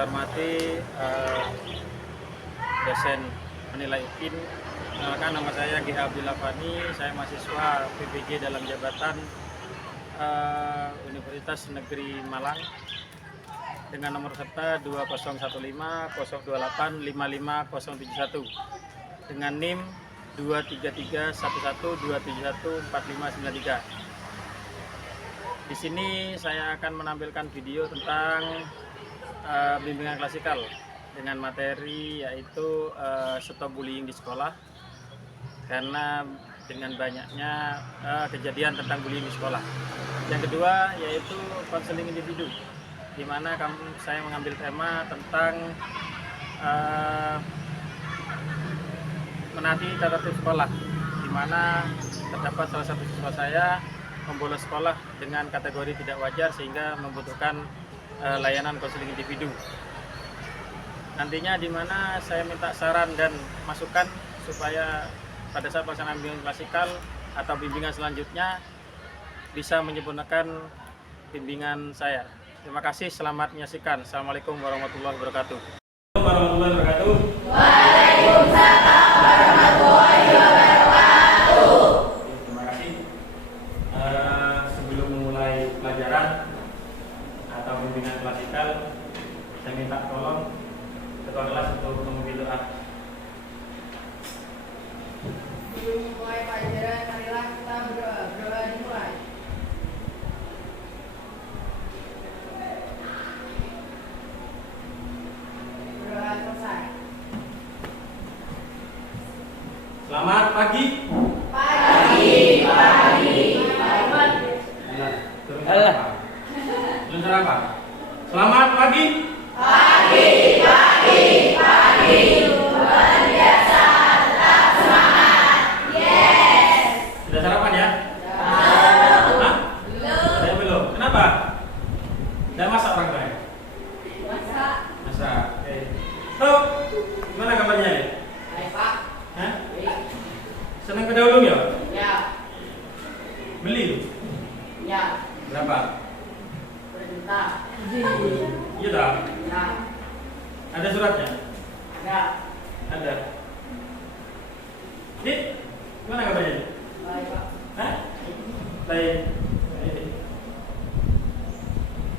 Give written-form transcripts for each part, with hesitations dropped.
saya hormati dosen menilai IPIN. Kenalkan, nama saya G. Abdul Afani, saya mahasiswa PPG dalam jabatan Universitas Negeri Malang dengan nomor peserta 201502855071 dengan NIM 23311271459. Di sini saya akan menampilkan video tentang bimbingan klasikal dengan materi yaitu stop bullying di sekolah, karena dengan banyaknya kejadian tentang bullying di sekolah. Yang kedua yaitu konseling individu, di mana saya mengambil tema tentang menaati tata tertib sekolah, di mana terdapat salah satu siswa saya membolos sekolah dengan kategori tidak wajar sehingga membutuhkan layanan konseling individu. Nantinya di mana saya minta saran dan masukan supaya pada saat pelaksanaan bimbingan klasikal atau bimbingan selanjutnya bisa menyempurnakan bimbingan saya. Terima kasih, selamat menyaksikan. Assalamualaikum warahmatullahi wabarakatuh. Warahmatullahi wabarakatuh. Waalaikumsalam warahmatullahi wabarakatuh. Terima kasih. Sebelum memulai pelajaran atau bimbingan klasikal, saya minta tolong ketua kelas untuk memimpin doa. Sebelum memulai pelajaran, marilah kita berdoa. Berdoa dimulai. Berdoa selesai. Selamat pagi. Pagi. Allah. Belum sarapan. Selamat pagi. Pagi. Luar biasa. Tetap semangat. Yes. Sudah sarapan ya? Hah? Saya belum. Kenapa? Udah masak orang lain? Masak. Masak. Oke. Stop. Gimana kabarnya nih? Baik, Pak. Hah? Baik. Senang ke dahulu ya? Ya. Beli? Ya. Berapa? Perintah. Iya tak? Ya. Ada suratnya? Ya. Ada. Dit, gimana kabarnya? Baik, Pak. Hah? Baik. Baik.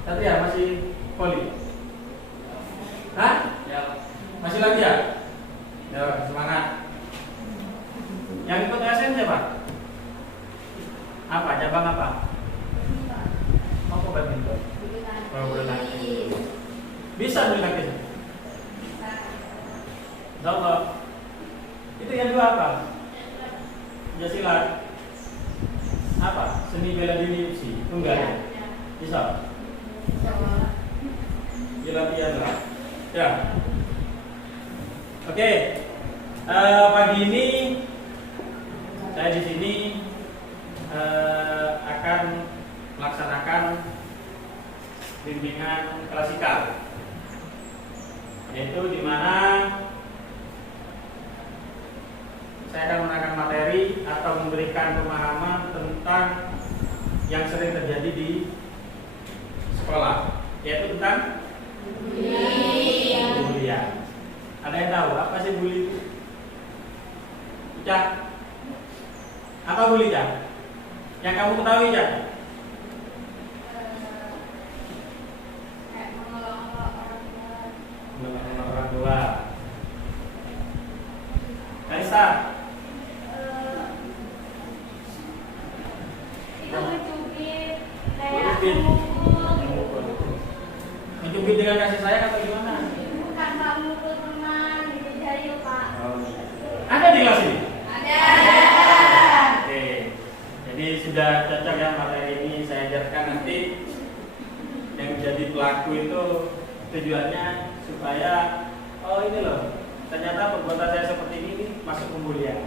Tapi ya masih poli? Hah? Ya. Masih lagi ya? Ya, semangat. Yang ikut ASN siapa? Apa? Cabang apa? Mau ke badminton? Oh, bulu tangkis. Bisa bulu tangkis? Coba. Itu yang dua apa? Silat. Apa? Seni bela diri sih? Tunggal ya? Bisa? Ya, latihan lah. Ya. Oke. Pagi ini saya di sini akan melaksanakan bimbingan klasikal, yaitu di mana saya akan menerangkan materi atau memberikan pemahaman tentang yang sering terjadi di sekolah, yaitu tentang bullying. Ada yang tahu apa sih bully itu? Cak, apa bully, Cak? Yang kamu ketahui, Cak? Menolak orang tua. Kaisa? Itu mencubit, kayak Mencubit. memukul. Mencubit dengan kasih sayang atau gimana? Bukan Pak, memukul teman di jari, Pak. Ada di kelas ini? Ada. Oke. Jadi sudah cocok ya materi ini saya ajarkan. Nanti yang jadi pelaku itu tujuannya supaya ini loh, ternyata perbuatan saya seperti ini masuk pembulian.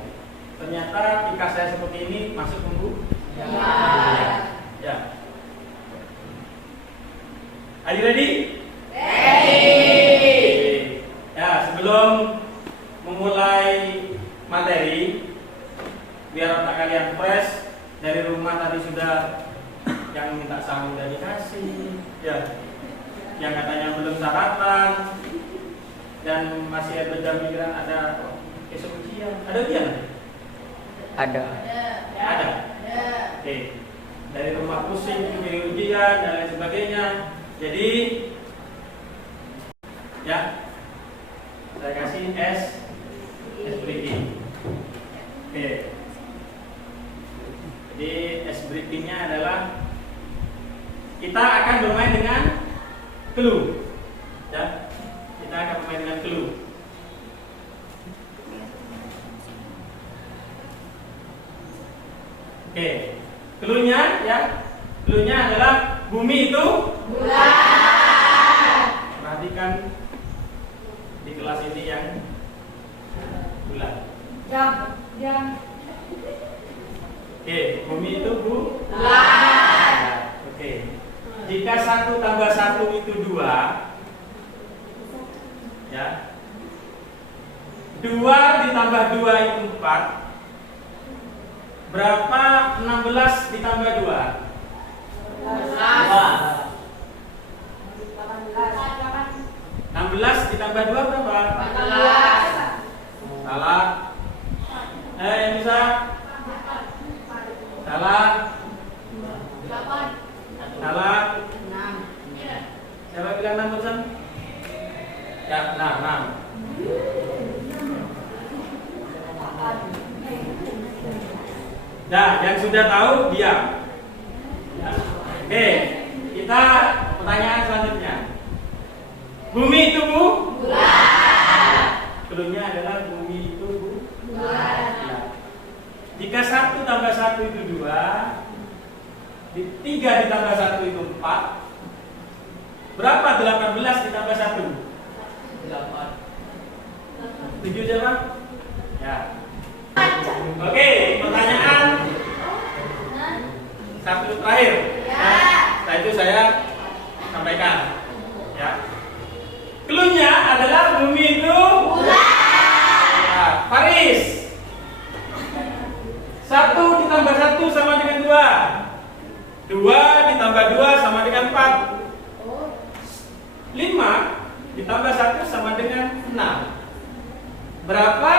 Ternyata tingkah saya seperti ini masuk pembulian. Ya. Are you ready? Ready. Ya, sebelum memulai materi, biar otak kalian fresh, dari rumah tadi sudah yang minta salam udah dikasih, ya yang katanya belum sarapan dan masih ada pikiran ada besok ujian. Ada ujian? Ada. Ada. Oke. Dari rumah pusing pilih ujian dan lain sebagainya. Jadi ya saya kasih es breaking. Oke. Jadi es breakingnya adalah kita akan bermain dengan clue. Ya, kita akan bermain dengan clue. Oke, clue-nya ya, clue-nya adalah bumi itu bulat. Perhatikan di kelas ini yang bulat. Jam. Oke, bumi itu bulat. Oke. Jika 1 tambah 1 itu 2, ya. 2 ditambah 2 itu 4. Berapa 16 ditambah 2? 16 ditambah 2 berapa? 14. Salah. Yang bisa? Salah. Salah. 6. Siapa bilang 6 barusan? Ya, 6. Nah, yang sudah tahu diam. Ya. Oke, kita pertanyaan selanjutnya. Bumi itu bulat. Cluenya adalah bumi itu bulat. Ya. Jika 1 tambah 1 itu 2, 3 ditambah 1 itu 4. Berapa 18 ditambah 1? 8. 7 siapa? Ya. Oke, pertanyaan satu terakhir. Setelah itu saya sampaikan. Ya. Cluenya adalah bumi itu bulat. Faris. 1 ditambah 1 sama dengan 2. 2 ditambah 2 sama dengan 4. 5 ditambah 1 sama dengan 6. Berapa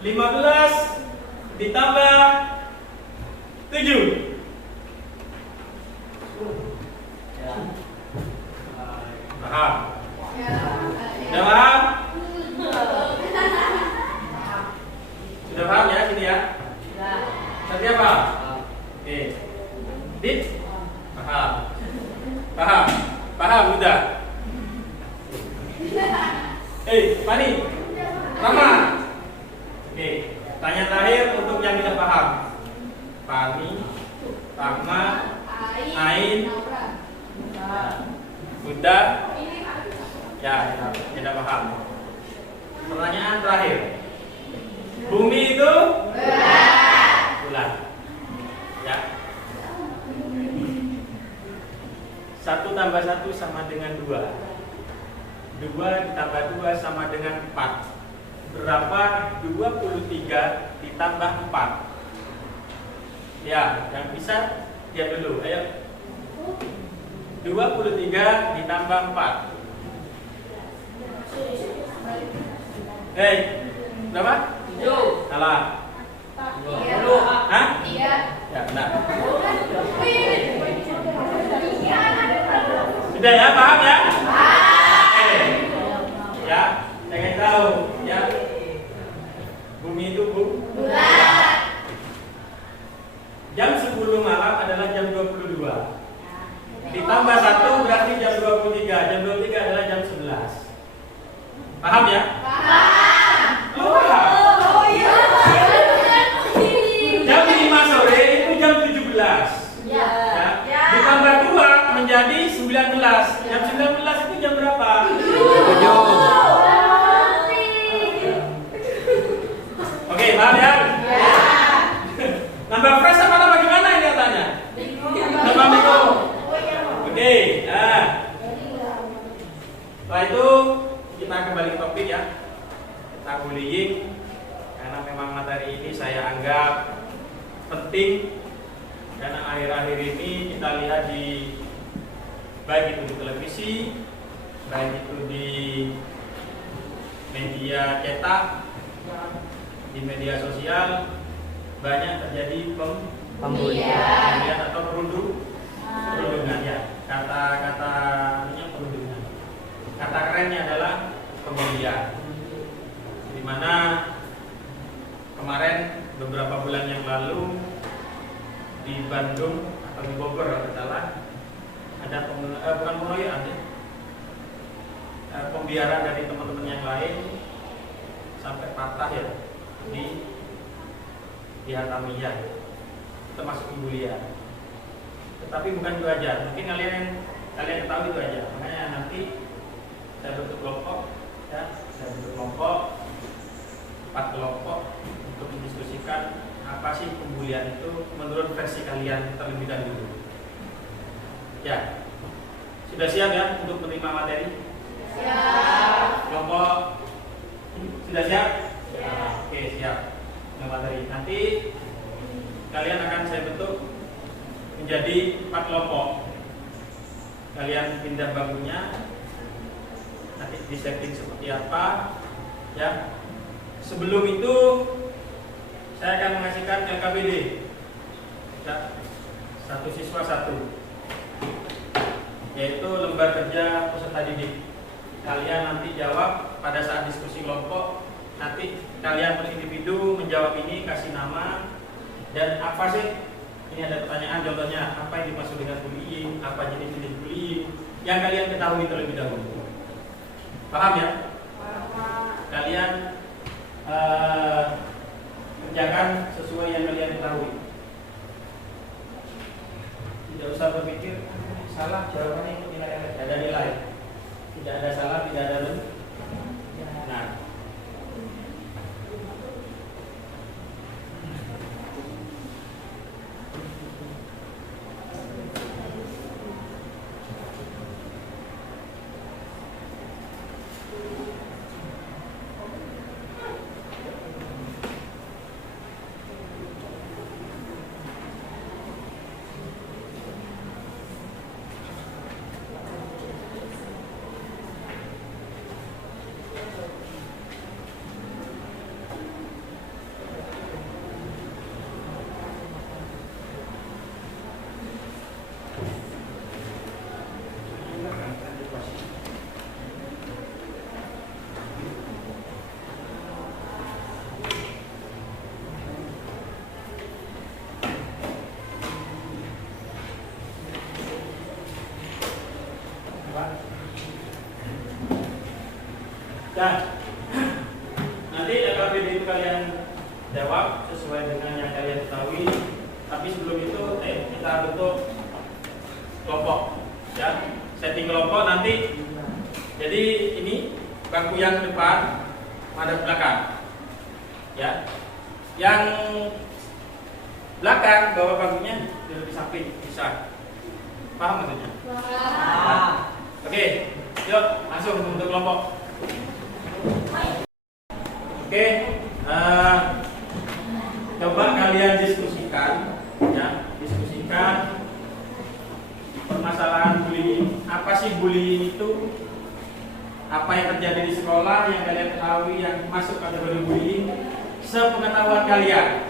15 ditambah 7? Paham? Sudah paham? Sudah paham ya sini ya? Tadi apa? Oke. Dit? Paham? Paham? Paham udah? Pani, Rama. Oke, tanya terakhir untuk yang tidak paham. Pani, Rama, Ain, Bunda. Ya, tidak paham. Pertanyaan terakhir. Bumi itu bulat. Ya. 1 tambah 1 sama dengan 2. 2 ditambah 2 sama dengan 4. Berapa 23 ditambah 4? Ya, yang bisa dia dulu. Ayo. 23 ditambah 4. Berapa? 7. Salah. 10. Hah? 3. Ya, benar. Sudah ya, paham ya? Oke. Ya, saya kasih tahu ya. Bumi itu bulat. Jam 10 malam adalah jam 22. Ditambah 1 berarti jam 23. Jam 23 adalah jam 11. Paham ya? Paham. Paham. Oh iya. Jam 5 sore itu jam 17. Ya. Ya. Ditambah 2 menjadi 19. Jam 19 itu jam berapa? 7. Oke, paham ya? Nambah fresh apa nambah gimana ini katanya? Nambah mikro. Oke, nah. Setelah itu kita kembali ke topik ya. Tentang bullying. Karena memang materi ini saya anggap penting. Karena akhir-akhir ini kita lihat di baik itu di televisi baik itu di media cetak, di media sosial, banyak terjadi pembulian atau perundungan ya. Kata-kata perundungan. Kata kerennya adalah pembulian. Di mana kemarin beberapa bulan yang lalu di Bandung atau di Bogor kalau tidak salah ada bukan pengeroyokan ya, pembiaran dari teman-teman yang lain sampai patah ya di Hatamiya, termasuk pembulian. Tetapi bukan itu aja, mungkin kalian ketahui itu aja. Makanya nanti saya bentuk kelompok ya, 4 kelompok untuk mendiskusikan apa sih pembulian itu menurut versi kalian terlebih dahulu. Ya, sudah siap ya untuk menerima materi? Siap. Kelompok sudah siap? Oke, siap. Menerima materi. Nanti kalian akan saya bentuk menjadi 4 kelompok. Kalian pindah bangkunya, nanti di setting seperti apa ya. Sebelum itu saya akan mengasihkan LKPD ya, 1 siswa 1, yaitu lembar kerja peserta didik. Kalian nanti jawab pada saat diskusi kelompok. Nanti kalian per individu menjawab ini, kasih nama dan apa sih. Ini ada pertanyaan contohnya, apa yang dimaksud dengan bullying, apa jenis-jenis bullying yang kalian ketahui terlebih dahulu. Paham ya? Kalian kerjakan sesuai yang kalian ketahui. Tidak usah berpikir salah jawabannya itu nilai, tidak ada nilai, tidak ada salah, tidak ada benar. Dan nanti LKPD itu kalian jawab sesuai dengan yang kalian ketahui. Tapi sebelum itu kita bentuk kelompok ya. Setting kelompok nanti. Jadi ini bangku yang depan, madep belakang ya. Yang belakang bawa bangkunya di samping bisa. Paham maksudnya? Paham. Oke, yuk langsung bentuk kelompok. Oke, coba kalian diskusikan permasalahan bullying. Apa sih bullying itu? Apa yang terjadi di sekolah yang kalian ketahui yang masuk kategori bullying? Sepengetahuan kalian.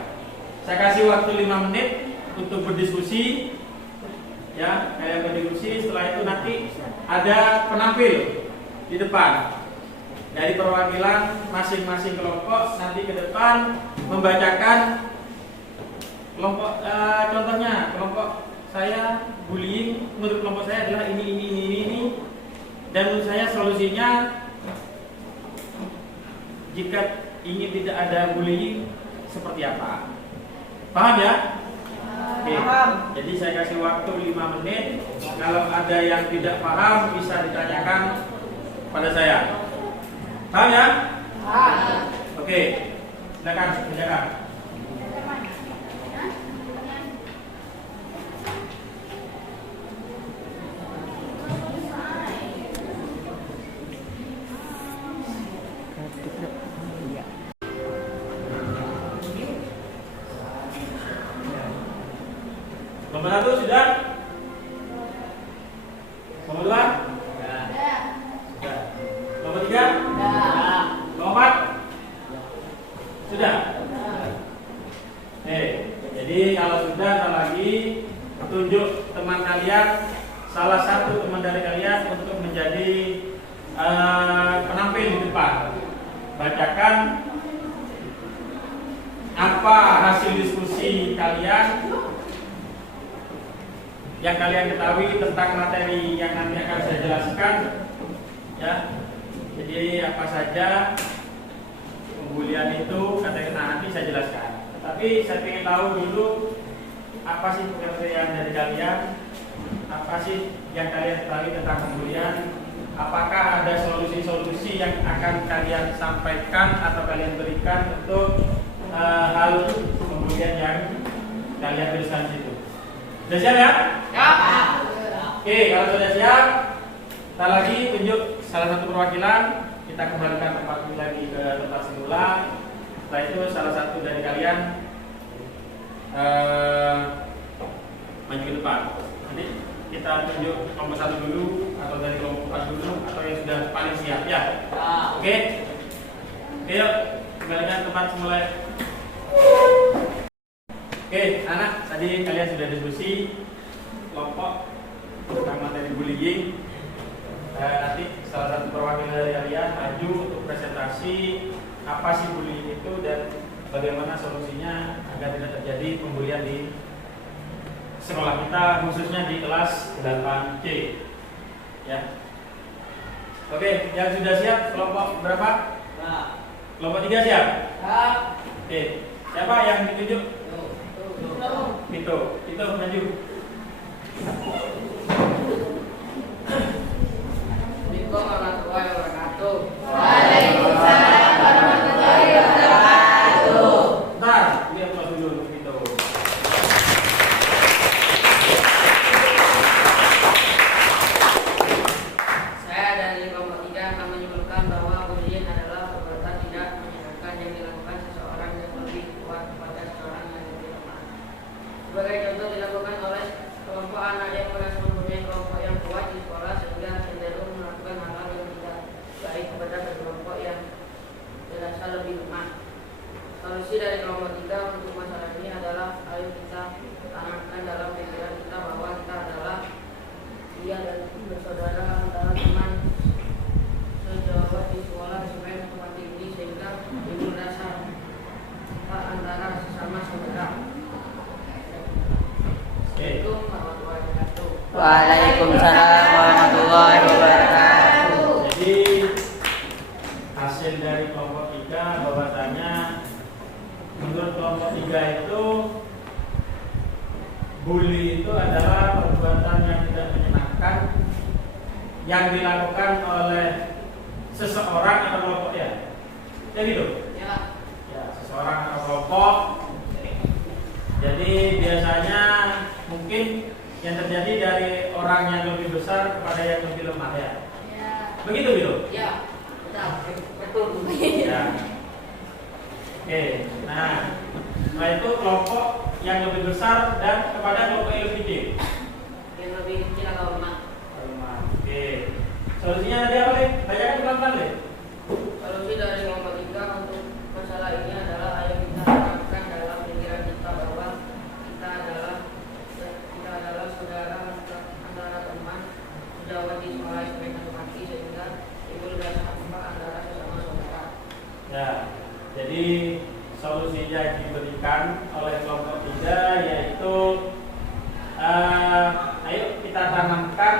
Saya kasih waktu 5 menit untuk berdiskusi. Ya, kalian berdiskusi. Setelah itu nanti ada penampil di depan. Dari perwakilan masing-masing kelompok nanti ke depan membacakan kelompok contohnya. Kelompok saya bullying, menurut kelompok saya adalah ini. Dan menurut saya solusinya jika ingin tidak ada bullying seperti apa. Paham ya? Oke. Jadi saya kasih waktu 5 menit. Kalau ada yang tidak paham bisa ditanyakan pada saya. Paham ya? Paham. Oke, silakan kerjakan. Nomor 1 sudah? Nomor 2? Jadi kalau sudah tak lagi tunjuk teman kalian, salah satu teman dari kalian untuk menjadi penampil di depan. Bacakan apa hasil diskusi kalian yang kalian ketahui tentang materi yang nanti akan saya jelaskan, ya. Jadi apa saja pembulian itu nanti saya jelaskan. Tapi saya ingin tahu dulu apa sih pengertian dari kalian, apa sih yang kalian ketahui tentang pembulian, apakah ada solusi-solusi yang akan kalian sampaikan atau kalian berikan untuk hal pembulian yang kalian tuliskan di situ. Sudah siap ya? Ya. Oke, kalau sudah siap, kita lagi tunjuk salah satu perwakilan. Kita kembalikan tempat ini lagi ke tempat semula. Setelah itu salah satu dari kalian maju ke depan. Nanti kita tunjuk kelompok 1 dulu, atau dari kelompok 4 dulu, atau yang sudah paling siap ya. Oke. Oke, yuk kembalikan tempat semula. Oke, anak, tadi kalian sudah diskusi kelompok tentang materi bullying. Nanti salah satu perwakilan dari kalian maju untuk presentasi apa sih bullying itu dan bagaimana solusinya agar tidak terjadi pembulian di sekolah kita, khususnya di kelas 8C. Ya. Oke, yang sudah siap kelompok berapa? Kelompok 3 siap? Oke, siapa yang ditunjuk? Itu maju. Waalaikumsalam warahmatullahi wabarakatuh. Bentar, lihat dulu untuk itu. Saya dari kelompok 3 akan menyimpulkan bahwa bullying adalah perbuatan tidak menyenangkan yang dilakukan seseorang yang lebih kuat kepada seseorang yang lebih lemah. Sebagai contoh, dilakukan oleh kelompok anak yang merasa mempunyai kelompok yang kuat di sekolah sehingga cenderung melakukan hal-hal yang tidak baik kepada kelompok yang dirasa lebih lemah. Solusi dari kelompok 3 untuk masalah ini adalah ayo kita tanamkan dalam pikiran kita bahwa kita adalah dia dan bersaudara antara teman sejawat di sekolah supaya tempat ini sehingga timbul rasa antara sesama saudara. Assalamualaikum warahmatullahi wabarakatuh. Waalaikumsalam warahmatullahi wabarakatuh. Jadi hasil dari kelompok 3 bahwasanya menurut kelompok 3 itu bully itu adalah perbuatan yang tidak menyenangkan yang dilakukan oleh seseorang atau kelompok ya. Ya gitu. Ya. Ya, seseorang atau kelompok. Jadi biasanya mungkin yang terjadi dari orang yang lebih besar kepada yang lebih lemah ya. Begitu gitu. Ya. Betul. Ya. Oke. Nah, setelah itu kelompok yang lebih besar dan kepada kelompok yang lebih kecil. Yang lebih kecil atau lemah. Oke. Solusinya tadi apa deh? Bacakan pelan-pelan deh. Solusi dari kelompok 3 untuk masalah ini adalah ayo kita tanamkan dalam pikiran kita bahwa kita adalah saudara antara teman sejawat di sekolah SMP Mati sehingga timbul rasa hampa antara sesama saudara. Ya. Jadi solusinya yang diberikan oleh kelompok 3 yaitu ayo kita tanamkan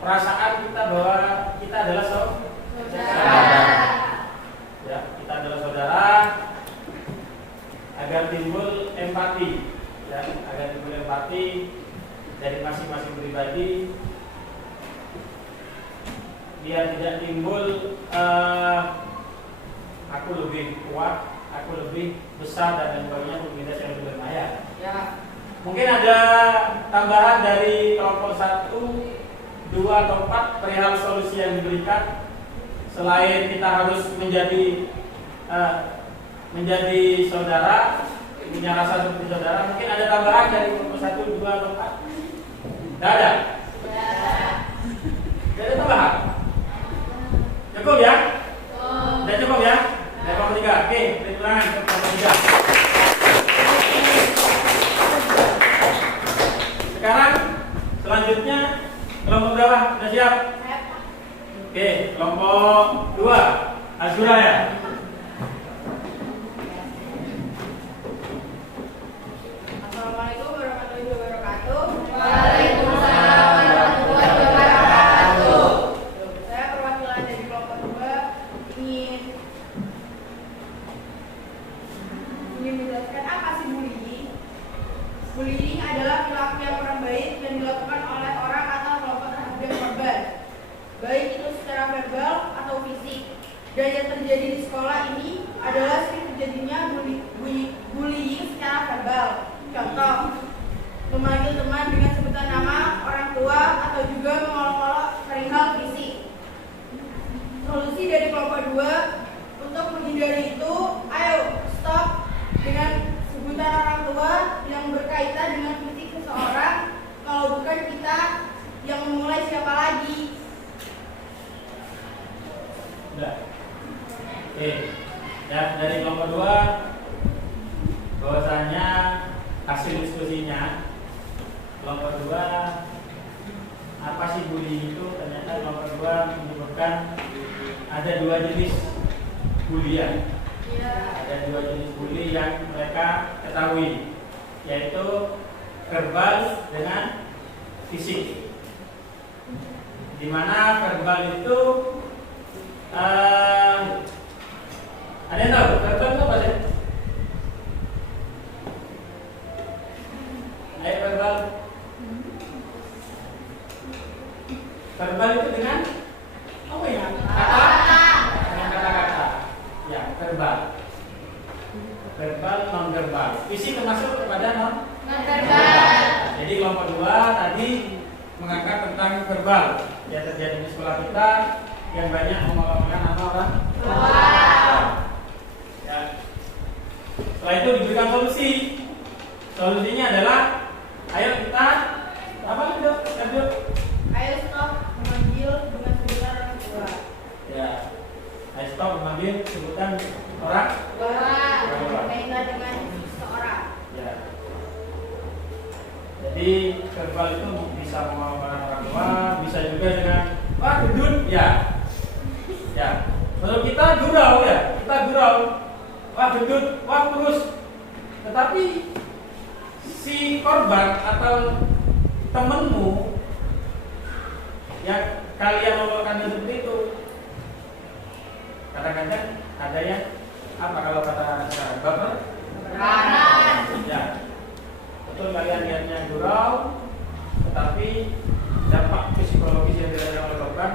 perasaan kita bahwa kita adalah saudara. Ya, kita adalah saudara agar timbul empati, ya, agar timbul empati dari masing-masing pribadi, biar tidak timbul aku lebih kuat, aku lebih besar dan lain sebagainya, berbeda yang lebih berbahaya. Ya. Mungkin ada tambahan dari kelompok 1, 2 atau 4 perihal solusi yang diberikan. Selain kita harus menjadi saudara, punya rasa seperti saudara, mungkin ada tambahan dari kelompok 1, 2 atau 4. Tidak ada? Tidak ada tambahan? Cukup ya? Sudah cukup ya? Dari kelompok 3. Oke, beri tangan ke kelompok 3. Azura ya. Assalamualaikum warahmatullahi wabarakatuh. Waalaikumsalam warahmatullahi wabarakatuh. Saya perwakilan dari kelompok 2 ingin menjelaskan apa sih bullying. Bullying adalah perilaku yang kurang baik yang dilakukan oleh orang atau kelompok terhadap korban, baik itu secara verbal atau fisik. Dan yang terjadi di sekolah ini adalah sering terjadinya bullying secara verbal. Contoh, memanggil teman dengan sebutan nama orang tua atau juga mengolok-olok perihal fisik. Solusi dari kelompok 2 untuk menghindari itu, ayo stop dengan sebutan orang tua yang berkaitan dengan fisik seseorang. Kalau bukan kita yang memulai, siapa lagi? Udah. Oke. Ya, dari kelompok 2 bahwasanya hasil diskusinya kelompok 2 apa sih bullying itu, ternyata kelompok 2 menyebutkan ada 2 jenis bulian. Ada 2 jenis bully yang mereka ketahui, yaitu verbal dengan fisik. Di mana verbal itu ada yang tahu verbal itu apa sih? Ayo verbal. Verbal itu dengan apa ya? Kata. Dengan kata-kata. Ya, verbal. Verbal, non verbal. Fisik termasuk kepada non verbal. Jadi kelompok 2 tadi mengangkat tentang verbal yang terjadi di sekolah kita, yang banyak mengolok-olokkan nama orang tua. Ya. Setelah itu diberikan solusi. Solusinya adalah ayo kita apa itu? Ayo stop memanggil dengan sebutan orang tua. Ya. Ayo stop memanggil sebutan orang Tua berkaitan dengan seseorang. Ya. Jadi verbal itu bisa mengolok-olokkan orang tua, bisa juga dengan wah gendut, ya. Ya. Menurut kita gurau ya, kita gurau. Wah gendut, wah kurus. Tetapi si korban atau temenmu yang kalian olokkan seperti itu, kadang-kadang ada yang apa kalau kata sekarang baper? Ya, betul, kalian lihatnya gurau, tetapi dampak psikologis yang dirasakan oleh korban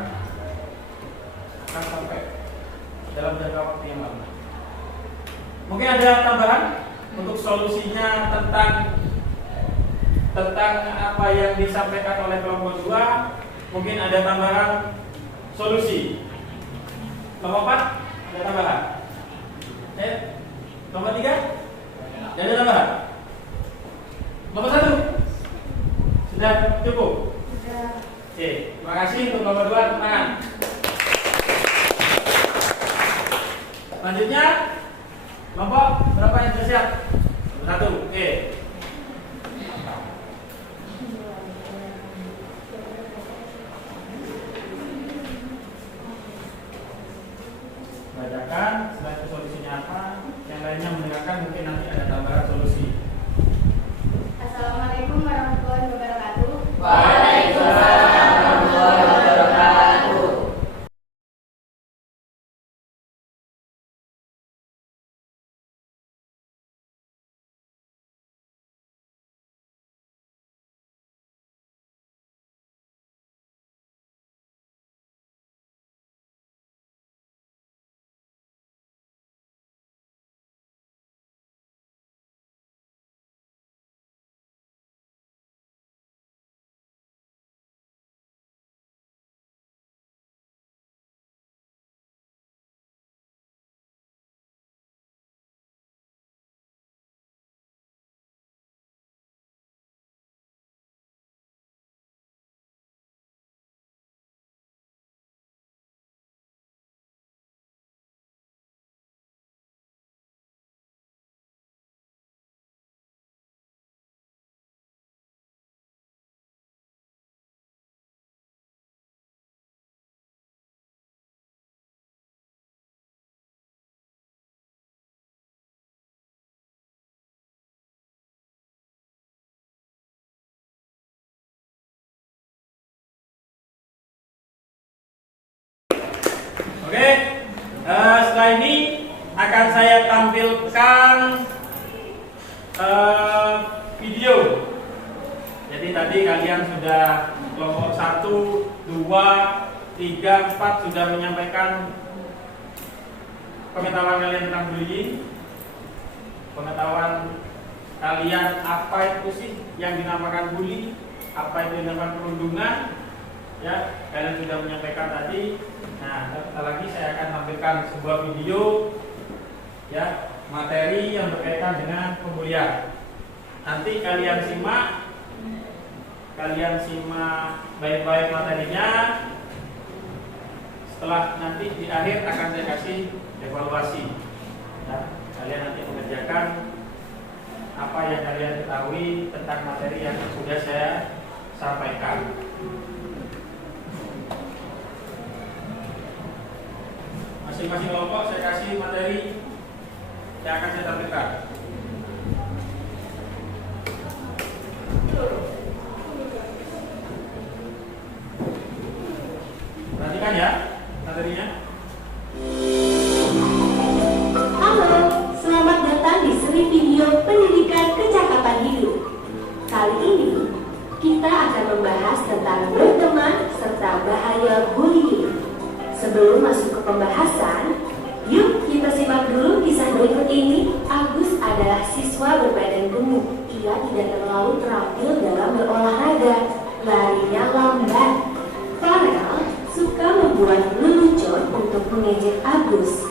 akan sampai dalam jangka waktu yang lama. Mungkin ada tambahan untuk solusinya tentang apa yang disampaikan oleh kelompok 2. Mungkin ada tambahan solusi. Kelompok 4 ada tambahan. Kelompok 3 ada tambahan. Kelompok 1 sudah cukup. Oke, terima kasih untuk kelompok 2, tangan. Selanjutnya kelompok berapa yang sudah siap? 1. Oke. Bacakan, setelah itu solusinya apa? Yang lainnya mendengarkan, mungkin nanti ada tambahan solusi. Assalamualaikum warahmatullahi wabarakatuh. Waalaikumsalam warahmatullahi wabarakatuh. Oke, setelah ini akan saya tampilkan video. Jadi tadi kalian sudah kelompok 1, 2, 3, 4 sudah menyampaikan pengetahuan kalian tentang bullying. Pengetahuan kalian apa itu sih yang dinamakan bully, apa itu yang dinamakan perundungan. Ya, kalian sudah menyampaikan tadi. Nah, sebentar lagi saya akan tampilkan sebuah video ya, materi yang berkaitan dengan pembulian. Nanti kalian simak baik-baik materinya. Setelah nanti di akhir akan saya kasih evaluasi. Ya, kalian nanti mengerjakan apa yang kalian ketahui tentang materi yang sudah saya sampaikan. Masing-masing kelompok saya kasih materi yang akan saya tampilkan. Perhatikan ya materinya. Halo, selamat datang di seri video pendidikan kecakapan hidup. Kali ini kita akan membahas tentang berteman serta bahaya bullying. Sebelum masuk ke pembahasan, yuk kita simak dulu kisah berikut ini. Agus adalah siswa berbadan gemuk. Ia tidak terlalu terampil dalam berolahraga, larinya lambat. Farel suka membuat lelucon untuk mengejek Agus.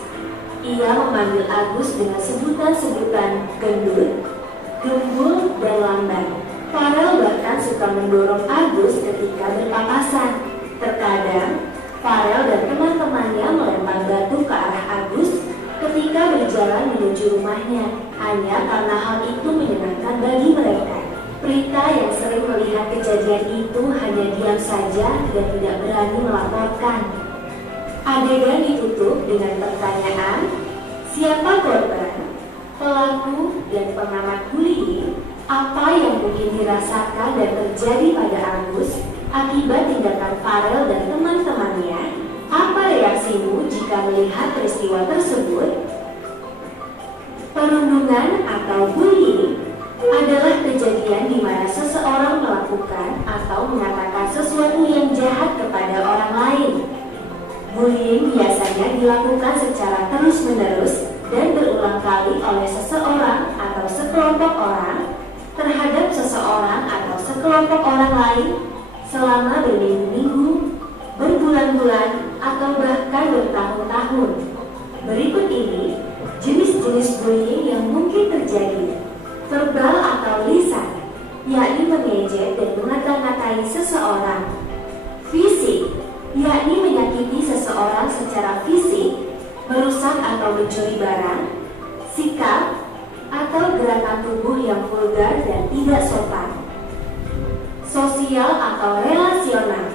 Ia memanggil Agus dengan sebutan-sebutan gendut, gembul, dan lambat. Farel bahkan suka mendorong Agus ketika berpapasan. Terkadang Farel dan teman-temannya melempar batu ke arah Agus ketika berjalan menuju rumahnya, hanya karena hal itu menyenangkan bagi mereka. Prita yang sering melihat kejadian itu hanya diam saja dan tidak berani melaporkan. Adegan ditutup dengan pertanyaan, siapa korban, pelaku, dan pengamat bullying? Apa yang mungkin dirasakan dan terjadi pada Agus akibat tindakan Farel dan teman-temannya? Apa reaksimu jika melihat peristiwa tersebut? Perundungan atau bullying adalah kejadian di mana seseorang melakukan atau mengatakan sesuatu yang jahat kepada orang lain. Bullying biasanya dilakukan secara terus-menerus dan berulang kali oleh seseorang atau sekelompok orang terhadap seseorang atau sekelompok orang lain selama berminggu-minggu, berbulan-bulan, atau bahkan bertahun-tahun. Berikut ini jenis-jenis bullying yang mungkin terjadi. Verbal atau lisan, yakni mengejek dan mengata-ngatai seseorang. Fisik, yakni menyakiti seseorang secara fisik, merusak atau mencuri barang. Sikap atau gerakan tubuh yang vulgar dan tidak sopan. Sosial atau relasional,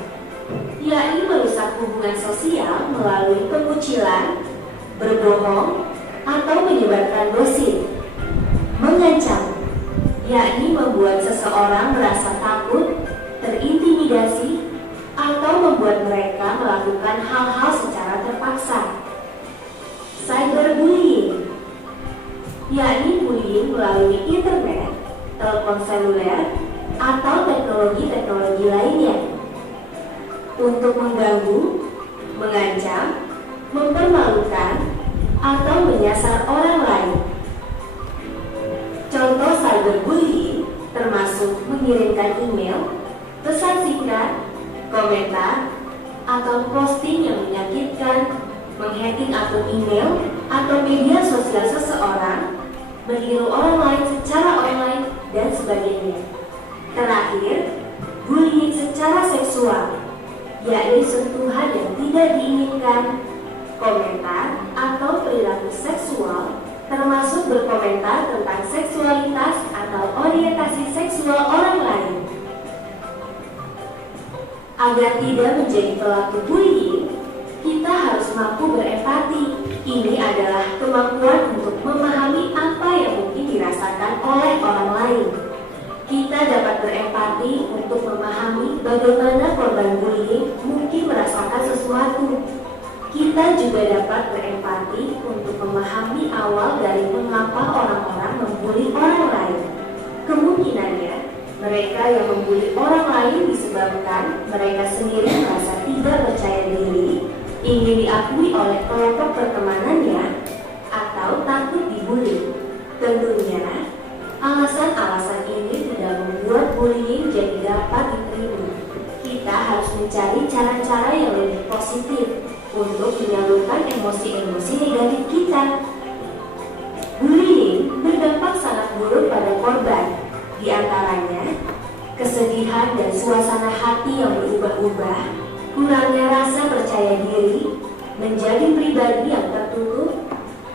yakni merusak hubungan sosial melalui pengucilan, berbohong, atau menyebarkan gosip. Mengancam, yakni membuat seseorang merasa takut, terintimidasi, atau membuat mereka melakukan hal-hal secara terpaksa. Cyberbullying, yakni bullying melalui internet, telepon seluler, atau teknologi-teknologi lainnya untuk mengganggu, mengancam, mempermalukan, atau menyasar orang lain. Contoh cyberbullying termasuk mengirimkan email, pesan singkat, komentar, atau posting yang menyakitkan, menghacking akun email atau media sosial seseorang, meniru orang lain secara online, dan sebagainya. Terakhir, bullying secara seksual, yakni sentuhan yang tidak diinginkan, komentar atau perilaku seksual, termasuk berkomentar tentang seksualitas atau orientasi seksual orang lain. Agar tidak menjadi pelaku bullying, kita harus mampu berempati. Ini adalah kemampuan untuk memahami apa yang mungkin dirasakan oleh orang lain. Kita dapat berempati untuk memahami bagaimana korban bullying mungkin merasakan sesuatu. kita juga dapat berempati untuk memahami awal dari mengapa orang-orang membuli orang lain. Kemungkinannya, mereka yang membuli orang lain disebabkan mereka sendiri merasa tidak percaya diri, ingin diakui oleh kelompok pertemanannya, atau takut dibully. Tentunya, alasan-alasan ini tidak membuat bullying jadi dapat diterima. Kita harus mencari cara-cara yang lebih positif untuk menyalurkan emosi-emosi negatif kita. Bullying berdampak sangat buruk pada korban, di antaranya kesedihan dan suasana hati yang berubah-ubah, kurangnya rasa percaya diri, menjadi pribadi yang tertutup,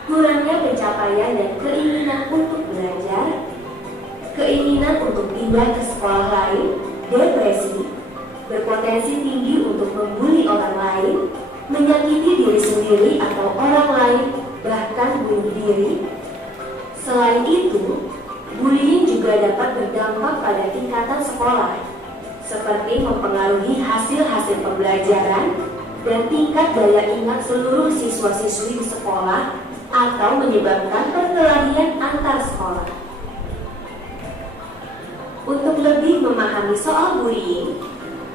kurangnya pencapaian dan keinginan untuk belajar, keinginan untuk pindah ke sekolah lain, depresi, berpotensi tinggi untuk membuli orang lain, menyakiti diri sendiri atau orang lain, bahkan bunuh diri. Selain itu, bullying juga dapat berdampak pada tingkatan sekolah, seperti mempengaruhi hasil-hasil pembelajaran dan tingkat daya ingat seluruh siswa-siswi di sekolah atau menyebabkan perkelahian antar sekolah. Untuk lebih memahami soal bullying,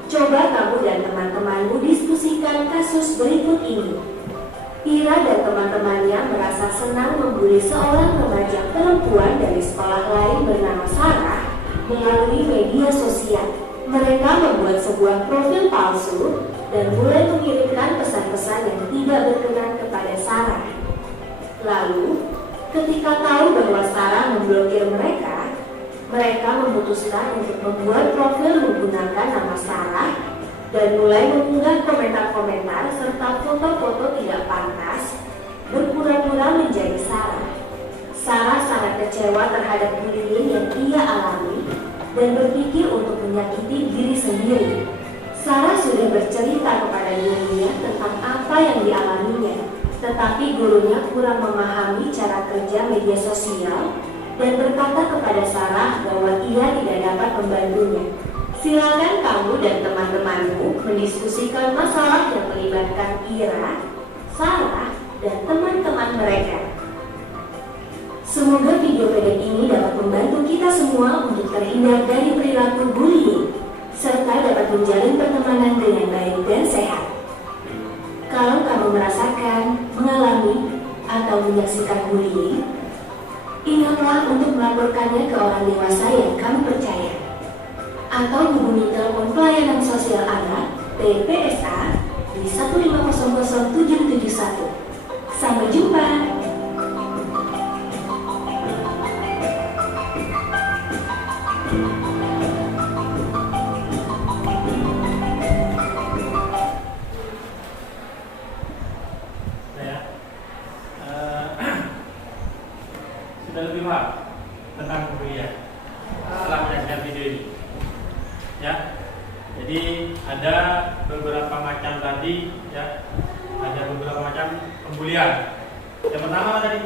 coba kamu dan teman-temanmu diskusikan kasus berikut ini. Ira dan teman-temannya merasa senang membuli seorang remaja perempuan dari sekolah lain bernama Sarah melalui media sosial. Mereka membuat sebuah profil palsu dan mulai mengirimkan pesan-pesan yang tidak berkenan kepada Sarah. Lalu, ketika tahu bahwa Sarah memblokir mereka memutuskan untuk membuat profil menggunakan nama Sarah dan mulai mengunggah komentar-komentar serta foto-foto tidak pantas, berpura-pura menjadi Sarah. Sarah sangat kecewa terhadap bullying yang ia alami dan berpikir untuk menyakiti diri sendiri. Sarah sudah bercerita kepada gurunya tentang apa yang dialaminya, tetapi gurunya kurang memahami cara kerja media sosial dan berkata kepada Sarah bahwa ia tidak dapat membantunya. Silakan kamu dan teman-temanmu mendiskusikan masalah yang melibatkan Ira, Sarah, dan teman-teman mereka. Semoga video pendek ini dapat membantu kita semua untuk terhindar dari perilaku bullying, serta dapat menjalin pertemanan dengan baik dan sehat. Kalau kamu merasakan, mengalami, atau menyaksikan bullying, ingatlah untuk melaporkannya ke orang dewasa yang kamu percaya, atau hubungi telepon pelayanan sosial anak TPSA di 1500771. Sampai jumpa. Sudah lebih paham tentang kuliah setelah menyaksikan video ini, ya. Jadi ada beberapa macam tadi, ya. Ada beberapa macam pembulian. Yang pertama apa tadi?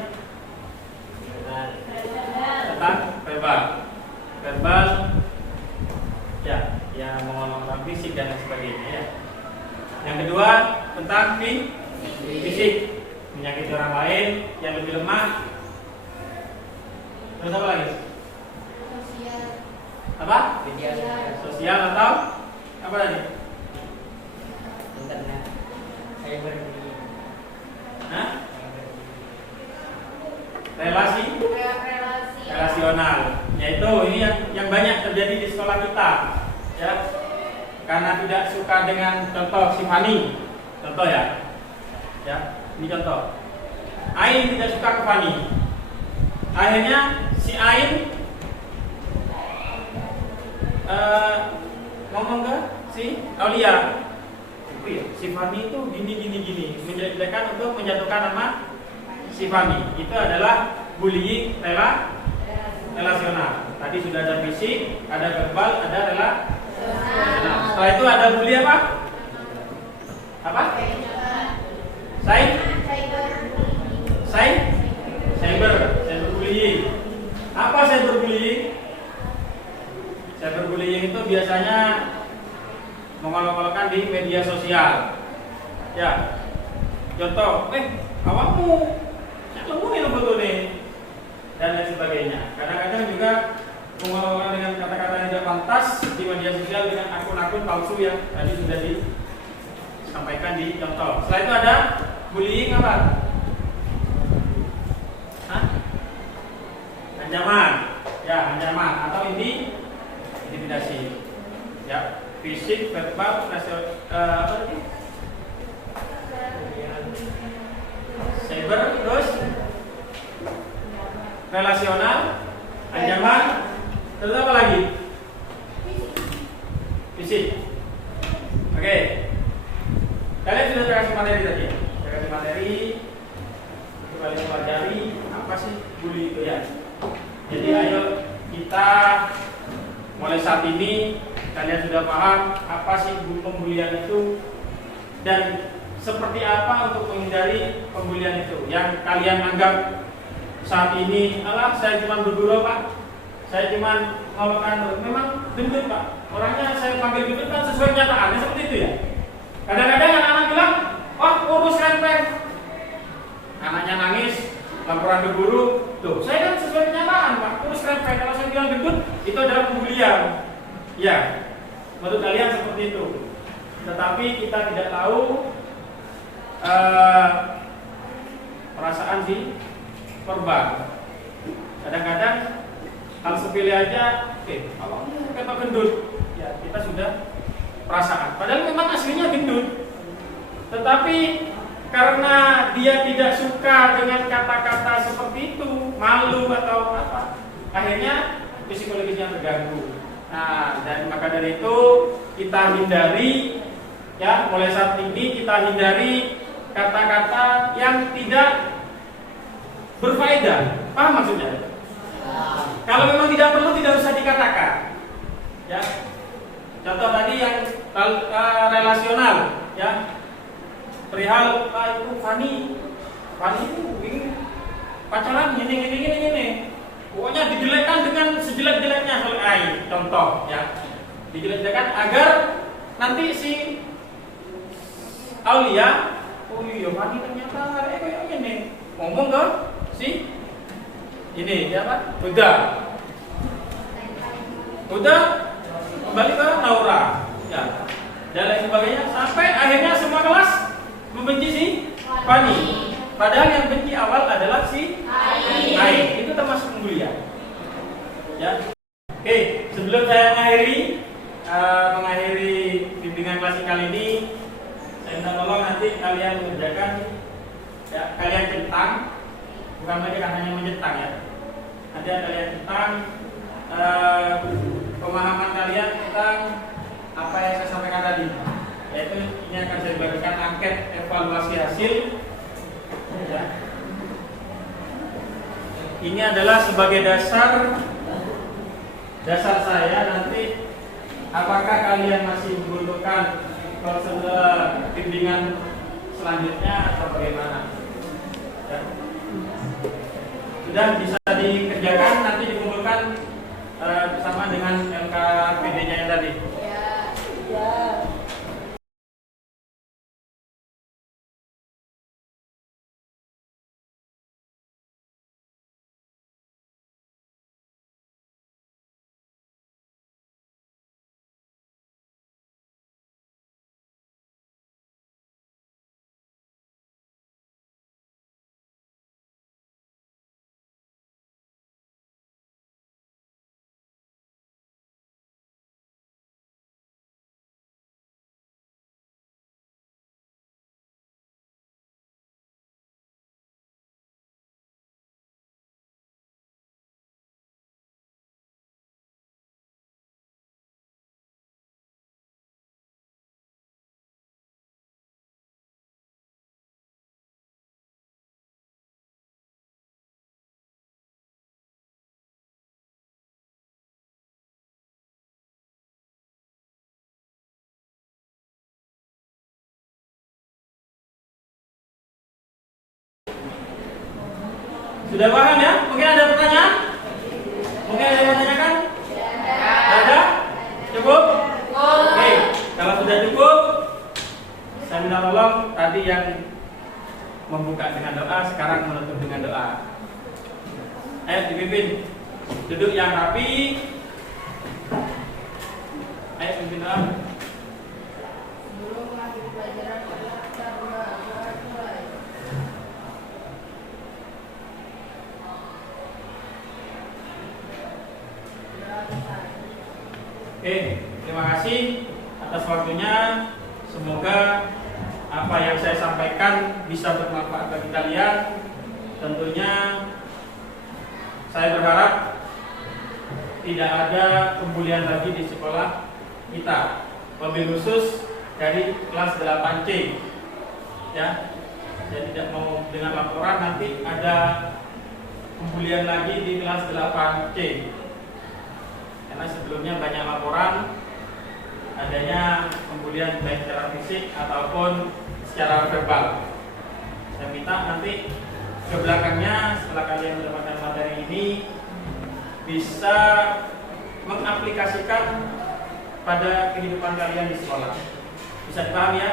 Tentang verbal, ya, yang mengolok-olok fisik dan lain sebagainya, ya. Yang kedua tentang fisik, menyakiti orang lain yang lebih lemah. Terus apa lagi? Sosial. Apa? Media Sosial atau apa tadi? internet, cyberbullying. Hah? Relasi? Relasional. Yaitu ini yang banyak terjadi di sekolah kita, ya. Karena tidak suka dengan contoh si Fani. Contoh ya. Ya, ini contoh. Ain tidak suka ke Fani. Akhirnya si Ain ngomong ke si Aulia, si Fani itu gini, menjadikan untuk menjatuhkan nama si Fani. Itu adalah bullying relasional. Tadi sudah ada fisik, ada verbal, ada relasional. Setelah itu ada bully apa? Apa? Cyberbullying. Apa cyberbullying? Cyberbullying itu biasanya mengolok-olokkan di media sosial. Ya. Contoh, awakmu lemu nih betul nih, dan lain sebagainya. Kadang-kadang juga mengolok-olok dengan kata-kata yang tidak pantas di media sosial dengan akun-akun palsu yang tadi sudah disampaikan di contoh. Setelah itu ada bullying apa? Ancaman, ya ancaman atau intimidasi, ya fisik, verbal, cyber, terus relasional, ancaman, terus apa lagi? Fisik. Oke. Kalian sudah kasih materi tadi. Saya kasih materi untuk kalian pelajari apa sih bully itu ya. Jadi ayo kita mulai saat ini kalian sudah paham apa sih pembulian itu dan seperti apa untuk menghindari pembulian itu. Yang kalian anggap saat ini, alah saya cuma bergurau pak, saya cuma ngolokkan, memang gendut pak, orangnya saya panggil gendut kan sesuai kenyataannya seperti itu ya. Kadang-kadang anak-anak bilang, wah kurus rempeng, anaknya nangis, laporan ke guru, tuh saya kan sesuai kenyataan pak, kurus rempeng, kalau saya bilang gendut itu adalah pembulian. Ya, menurut kalian seperti itu. Tetapi kita tidak tahu perasaan si korban. Kadang-kadang hal sepele aja, kalau kata gendut, ya kita sudah perasaan. Padahal memang aslinya gendut, tetapi karena dia tidak suka dengan kata-kata seperti itu, malu atau apa, akhirnya psikologisnya terganggu. Nah, dan maka dari itu kita hindari, ya mulai saat ini kita hindari kata-kata yang tidak berfaedah. Paham maksudnya? Kalau memang tidak perlu, tidak usah dikatakan. Ya. Contoh tadi yang relasional, ya. Perihal itu Fani itu ingin pacaran ini. Pokoknya dijelekkan dengan sejelek-jeleknya oleh contoh, ya. Dijelek-jelekan agar nanti si Aulia, oh iya Fani ternyata kayak gini. Ngomong ke si ini siapa? Udah kembali ke Naura, ya, dan lain sebagainya sampai akhirnya semua kelas membenci si Fani. Padahal yang benci awal adalah si Ai. Itu termasuk pembulian. Ya. Oke, sebelum saya mengakhiri bimbingan klasik kali ini, saya minta tolong nanti kalian mengerjakan, ya, kalian centang. Bukan mereka hanya mencentang ya. Nanti kalian tentang pemahaman kalian tentang apa yang saya sampaikan tadi. Yaitu ini akan saya bagikan angket evaluasi hasil. Ya. Ini adalah sebagai dasar saya nanti apakah kalian masih membutuhkan prosedur bimbingan selanjutnya atau bagaimana. Ya. Sudah bisa dikerjakan, nanti dikumpulkan bersama dengan LKPD-nya yang tadi. Ya. Sudah paham ya? Mungkin ada pertanyaan? Mungkin ada yang menanyakan? Ada? Cukup? Oke, kalau sudah cukup, saya minta tolong tadi yang membuka dengan doa, sekarang menutup dengan doa. Ayo dipimpin. Duduk yang rapi. Ayo pimpin doa. Sebelum mengakhiri pelajaran kita mulai. Oke, terima kasih atas waktunya. Semoga apa yang saya sampaikan bisa bermanfaat bagi kalian. Tentunya saya berharap tidak ada pembulian lagi di sekolah kita. Wabil khusus dari kelas 8C. Ya. Saya tidak mau dengan laporan nanti ada pembulian lagi di kelas 8C. Karena sebelumnya banyak laporan adanya pembulian baik secara fisik ataupun secara verbal. Saya minta nanti ke belakangnya setelah kalian mendapatkan materi ini bisa mengaplikasikan pada kehidupan kalian di sekolah. Bisa dipahami ya?